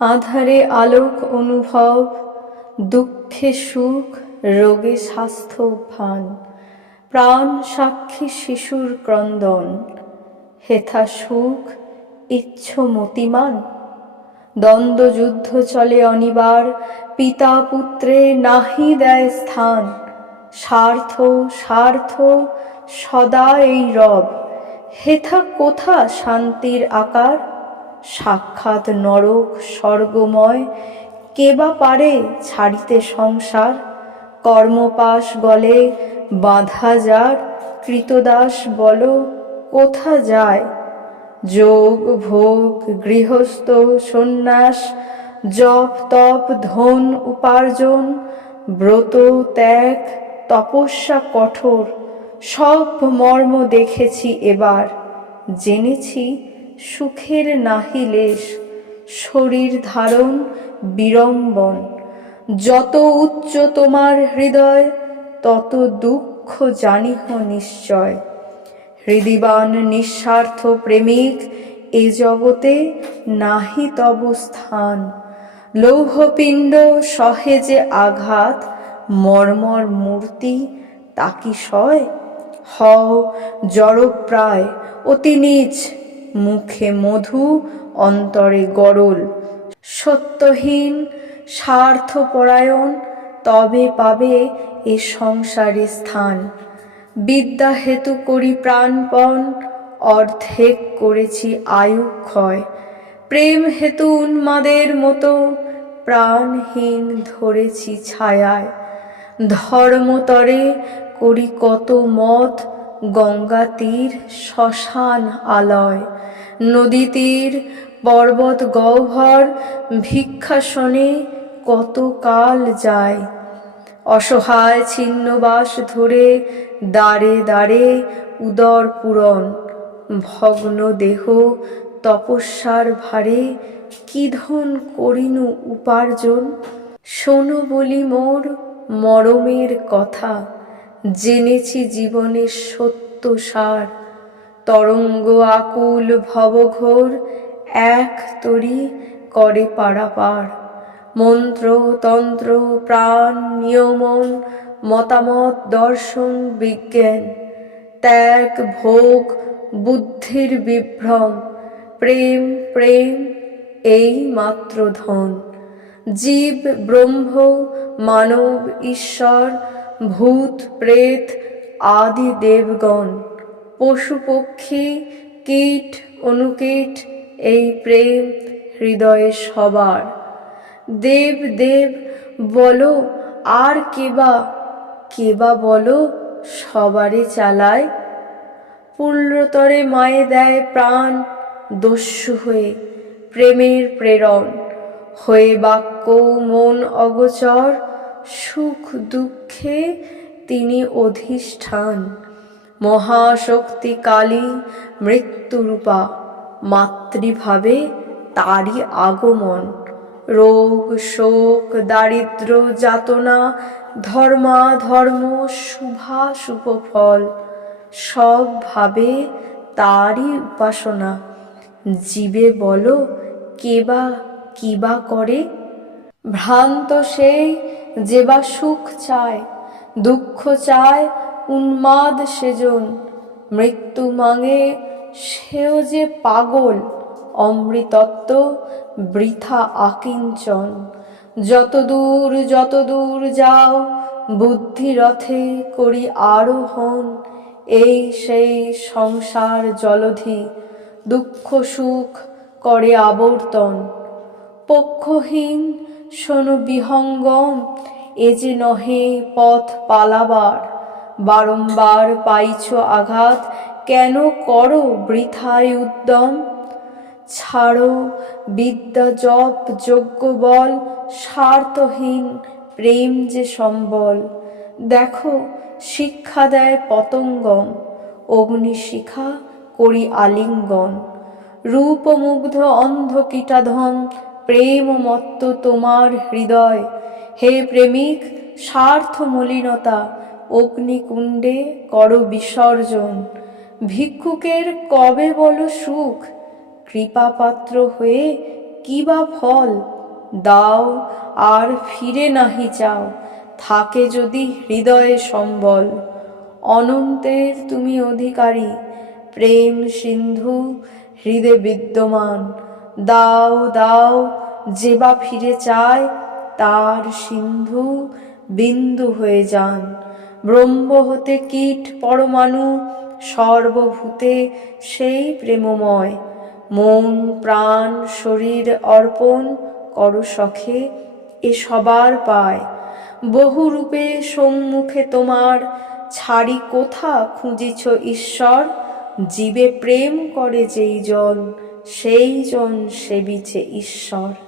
আধারে আলোক অনুভব, দুঃখে সুখ, রোগে স্বাস্থ্য ভান প্রাণ সাক্ষী শিশুর ক্রন্দন, হেথা সুখ, ইচ্ছ মতিমান। দ্বন্দ্বযুদ্ধ চলে অনিবার, পিতা পুত্রে নাহি দেয় স্থান। স্বার্থ স্বার্থ, সদা এই রব। হেথা কোথা শান্তির আকার? সাক্ষাৎ নরক স্বর্গময়, কে বা পারে ছাড়িতে সংসার? কর্মপাশ গলে, বাঁধা যার, কৃতদাস বল, কোথা যায়? যোগ, ভোগ, গৃহস্থ, সন্ন্যাস, জপ, তপ, ধন, উপার্জন, ব্রত, ত্যাগ, তপস্যা কঠোর, সব মর্ম দেখেছি এবার, জেনেছি সুখের নাহি লেশ, শরীর ধারণ বিড়ম্বন। যত উচ্চ তোমার হৃদয়, তত দুঃখ জানিহ নিশ্চয়। হৃদিবান নিঃস্বার্থ প্রেমিক, এ জগতে নাহি তব স্থান। লৌহপিণ্ড সহেজে আঘাত, মর্মর মূর্তি তাকি সয়? হও জড়প্রায়, অতি নিচ মুখে মধু, অন্তরে গরল। সত্যহীন, স্বার্থপরায়ণ, তবে পাবে এ সংসারে স্থান। বিদ্যা হেতু করি প্রাণপণ, অর্ধেক করেছি আয়ু ক্ষয়। প্রেম হেতু উন্মাদের মতো, প্রাণহীন ধরেছি ছায়ায়। ধর্মতরে করি কত মত গঙ্গা তীর শ্মশান আলয়। নদী তীর, পর্বত গহ্বর, ভিক্ষাসনে কত কাল যায়। অসহায় ছিন্নবাস ধরে দাঁড়ে দাঁড়ে উদর পূরণ। ভগ্ন দেহ তপস্যার ভারে কি ধন করিনু উপার্জন? শোনো বলি মোর মরমের কথা। জেনেছি জীবনের সত্য সার তরঙ্গ আকুল ভবঘোর এক তরি করে পারাপার। মন্ত্র, তন্ত্র, প্রাণ, নিয়মন, মতামত, দর্শন, বিজ্ঞান। ত্যাগ, ভোগ, বুদ্ধির বিভ্রম। প্রেম প্রেম, এই মাত্র ধন। জীব, ব্রহ্ম, মানব, ঈশ্বর, ভূত, প্রেত আদি দেবগণ পশু পক্ষী কীট, অনুকীট, এই প্রেম হৃদয়ে সবার। দেব দেব, বলো, আর কেবা কেবা বলো, সবারে চালায়। পুল্লতরে মায়ে দেয় প্রাণ, দস্যু হয়ে প্রেমের প্রেরণ। হয়ে বাক্য, মন অগচর, সুখ দুঃখে তিনি অধিষ্ঠান। মহাশক্তি কালী মৃত্যুরূপা। মাতৃভাবে তারই আগমন। রোগ, শোক, দারিদ্র, যাতনা ধর্মা ধর্ম শুভা ফল সব ভাবে তারই উপাসনা। জীবে বলো কেবা কিবা করে? ভ্রান্ত সেই যে বা সুখ চায়। দুঃখ চায় উন্মাদ সেজন। মৃত্যু মাঙে সেও যে পাগল, অমৃতত্ব বৃথা আকিঞ্চন। যত দূর যত দূর যাও, বুদ্ধিরথে করি আরোহণ। এই সেই সংসার জলধি, দুঃখ সুখ করে আবর্তন। পক্ষহীন শোনো বিহঙ্গম এ যে নহে পথ পালাবার বারংবার পাইছ আঘাত, কেন করো বৃথায় উদ্যম? ছাড়ো বিদ্যা জপ যোগ্য বল, স্বার্থহীন প্রেম যে সম্বল। দেখো শিক্ষা দেয় পতঙ্গম, অগ্নিশিখা করি আলিঙ্গন। রূপমুগ্ধ অন্ধ কীটাধম প্রেম মত্ত তোমার হৃদয়। হে প্রেমিক, স্বার্থ মলিনতা, অগ্নিকুণ্ডে কর বিসর্জন। ভিক্ষুকের কবে বলো সুখ? কৃপাপাত্র হয়ে কি বা ফল? দাও, আর ফিরে নাহি চাও। থাকে যদি হৃদয়ে সম্বল। অনন্তের তুমি অধিকারী। প্রেম সিন্ধু, হৃদে বিদ্যমান। দাও দাও, যে বা ফিরে চায় তার সিন্ধু বিন্দু হয়ে যান। ব্রহ্ম হতে কীট, পরমাণু, সর্বভূতে সেই প্রেমময়। মন, প্রাণ, শরীর অর্পণ কর সখে, এ সবার পায়। বহু রূপে সম্মুখে তোমার ছাড়ি কোথা খুঁজিছ ঈশ্বর? জীবে প্রেম করে যেই জন, সেই জন সেবিছে ঈশ্বর।